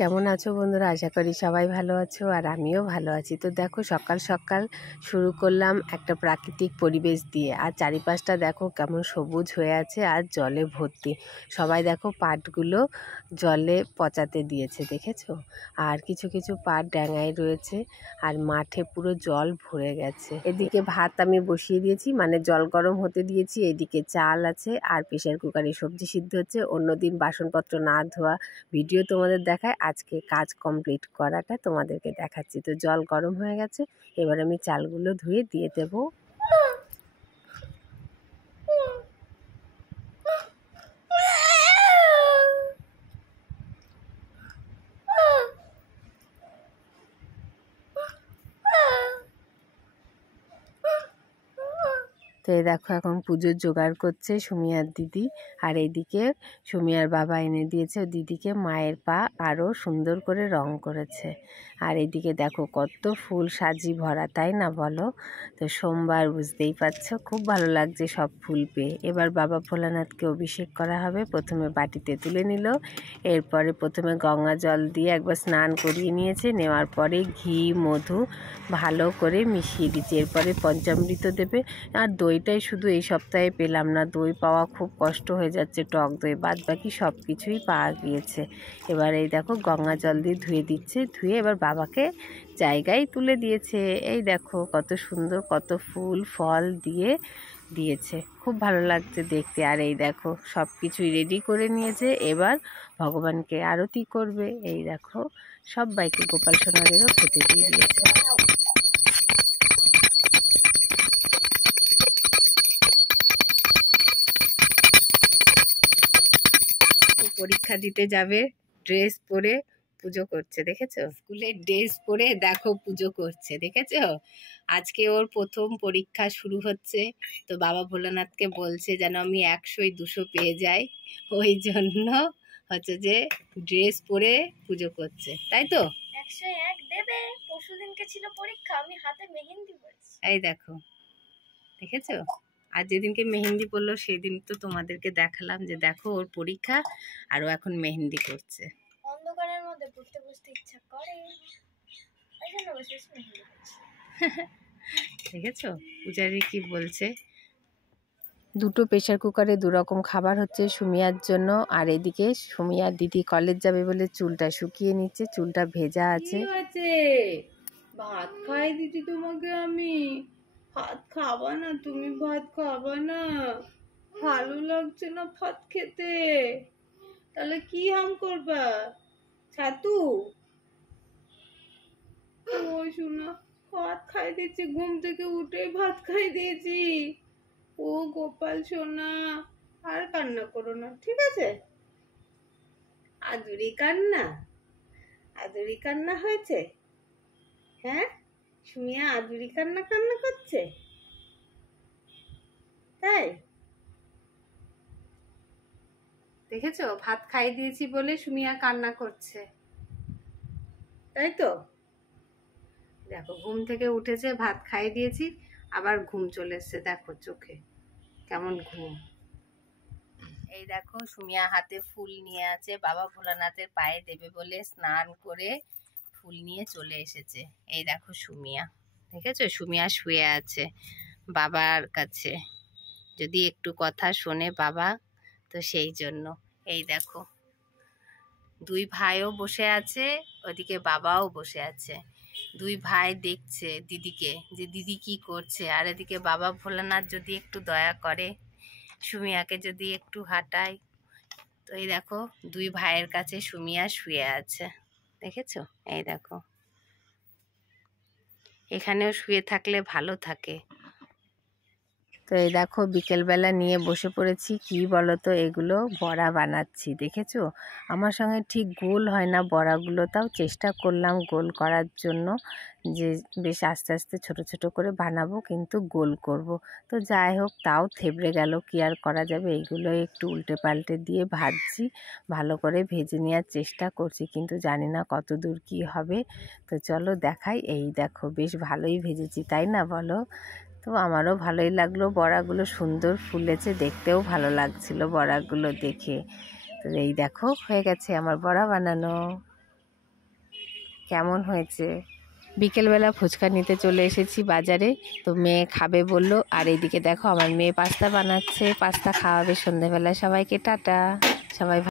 কেমন আছো বন্ধুরা? আশা করি সবাই ভালো আছো আর আমিও ভালো আছি। তো দেখো সকাল সকাল শুরু করলাম একটা প্রাকৃতিক পরিবেশ দিয়ে, আর চারিপাশটা দেখো কেমন সবুজ হয়ে আছে আর জলে ভর্তি। সবাই দেখো পাটগুলো জলে পচাতে দিয়েছে, দেখেছো? আর কিছু কিছু পাট ডাঙায় রয়েছে আর মাঠে পুরো জল ভরে গেছে। এদিকে ভাত আমি বসিয়ে দিয়েছি, মানে জল গরম হতে দিয়েছি। এদিকে চাল আছে আর প্রেশার কুকারে সবজি সিদ্ধ হচ্ছে। অন্যদিন বাসনপত্র না ধোয়া ভিডিও তোমাদের দেখায়, আজকে কাজ কমপ্লিট করাটা তোমাদেরকে দেখাচ্ছি। তো জল গরম হয়ে গেছে, এবার আমি চালগুলো ধুয়ে দিয়ে দেবো। তো এই দেখো এখন পুজোর জোগাড় করছে সুমিয়ার দিদি, আর এইদিকে সুমিয়ার বাবা এনে দিয়েছে ও দিদিকে মায়ের পা আরও সুন্দর করে রং করেছে। আর এইদিকে দেখো কত ফুল সাজি ভরা, তাই না বলো? তো সোমবার, বুঝতেই পারছো, খুব ভালো লাগছে সব ফুল পেয়ে। এবার বাবা ভোলানাথকে অভিষেক করা হবে। প্রথমে বাটিতে তুলে নিল, এরপরে প্রথমে গঙ্গা জল দিয়ে একবার স্নান করিয়ে নিয়েছে, নেওয়ার পরে ঘি মধু ভালো করে মিশিয়ে দিচ্ছে। এরপরে পঞ্চামৃত দেবে। আর দইটাই শুধু এই সপ্তাহে পেলাম না, দই পাওয়া খুব কষ্ট হয়ে যাচ্ছে, টক দই, বাদ বাকি সব কিছুই পাওয়া গিয়েছে। এবার এই দেখো গঙ্গা জল দিয়ে ধুয়ে দিচ্ছে, ধুয়ে এবার বাবাকে জায়গায় তুলে দিয়েছে। এই দেখো কত সুন্দর, কত ফুল ফল দিয়ে দিয়েছে, খুব ভালো লাগছে দেখতে। আর এই দেখো সব কিছুই রেডি করে নিয়েছে, এবার ভগবানকে আরতি করবে। এই দেখো সবাইকে, গোপাল সোনাদেরও খেতে দিয়ে দিয়েছে। পরীক্ষা দিতে যাবে, ড্রেস পরে পুজো করছে, দেখেছো? স্কুলের ড্রেস পরে দেখো পুজো করছে, দেখেছো? আজকে ওর প্রথম পরীক্ষা শুরু হচ্ছে, তো বাবা ভোলানাথকে বলছে যেন আমি 100-200 পেয়ে যাই, ওই জন্য হচ্ছে যে ড্রেস পরে পুজো করছে, তাই তো? 101 দেবে। পরশুদিনকে ছিল পরীক্ষা, আমি হাতে মেহেন্দি পরেছি। এই দেখো, দেখেছো? আর যেদিনকে মেহেন্দি পড়লো সেদিন তো তোমাদেরকে দেখালাম যে দেখো ওর পরীক্ষা, আর ও এখন মেহেন্দি করছে। অন্ধকারের মধ্যে পড়তে বসতে ইচ্ছা করে, এই জন্য বসে বসে মেহেন্দি করছি। দেখেছো পূজারি কি বলছে? দুটো প্রেশার কুকারে দুরকম খাবার হচ্ছে সুমিয়ার জন্য, আর এদিকে সুমিয়ার দিদি কলেজ যাবে বলে চুলটা শুকিয়ে নিচ্ছে, চুলটা ভেজা আছে। ভাত খাই দিচ্ছি তোমাকে আমি, ভাত খাবা না? তুমি ভাত খাবা না? ভালো লাগছে না ভাত খেতে, তাহলে কি হাম করবা? ছাতু? ওই শোনা, ভাত খাই দিচ্ছি, ঘুম থেকে উঠে ভাত খাই দিয়েছি। ও গোপাল সোনা, আর কান্না করো না, ঠিক আছে? আদুরি কান্না, আদুরি কান্না হয়েছে? হ্যাঁ, সুমিয়া আদুরি কান্না কান্না করছে, তাই? দেখেছো ভাত খাই দিয়েছি বলে সুমিয়া কান্না করছে, তাই তো? দেখো ঘুম থেকে উঠেছে, ভাত খাই দিয়েছি, আবার ঘুম চলে এসছে, দেখো চোখে কেমন ঘুম। এই দেখো সুমিয়া হাতে ফুল নিয়ে আছে, বাবা ভোলানাথের পায়ে দেবে বলে স্নান করে ফুল নিয়ে চলে এসেছে। এই দেখো সুমিয়া, দেখেছো? সুমিয়া শুয়ে আছে বাবার কাছে, যদি একটু কথা শোনে বাবা, তো সেই জন্য। এই দেখো দুই ভাইও বসে আছে, ওদিকে বাবাও বসে আছে। দুই ভাই দেখছে দিদিকে যে দিদি কি করছে, আর এদিকে বাবা ভোলানাথ যদি একটু দয়া করে, সুমিয়াকে যদি একটু হাঁটায়। তো এই দেখো দুই ভাইয়ের কাছে সুমিয়া শুয়ে আছে, দেখেছো? এই দেখো, এখানেও শুয়ে থাকলে ভালো থাকে। তো এই দেখো বিকেলবেলা নিয়ে বসে পড়েছি, কি বলো তো, এগুলো বড়া বানাচ্ছি, দেখেছো? আমার সঙ্গে ঠিক গোল হয় না বড়াগুলো, তাও চেষ্টা করলাম গোল করার জন্য, যে বেশ আস্তে আস্তে ছোট ছোট করে বানাবো, কিন্তু গোল করব। তো যাই হোক, তাও থেবড়ে গেল, কি আর করা যাবে। এইগুলো একটু উল্টে পাল্টে দিয়ে ভাজছি, ভালো করে ভেজে নেওয়ার চেষ্টা করছি, কিন্তু জানি না কত দূর কী হবে। তো চলো দেখাই। এই দেখো বেশ ভালোই ভেজেছি, তাই না বলো? তো আমারও ভালোই লাগলো, বড়াগুলো সুন্দর ফুলেছে, দেখতেও ভালো লাগছিল বড়াগুলো দেখে। তো এই দেখো হয়ে গেছে আমার বড়া বানানো। কেমন হয়েছে। বিকেলবেলা ফুচকা নিতে চলে এসেছি বাজারে, তো মেয়ে খাবে বললো। আর এইদিকে দেখো আমার মেয়ে পাস্তা বানাচ্ছে, পাস্তা খাওয়াবে সন্ধেবেলা সবাইকে। টাটা সবাই।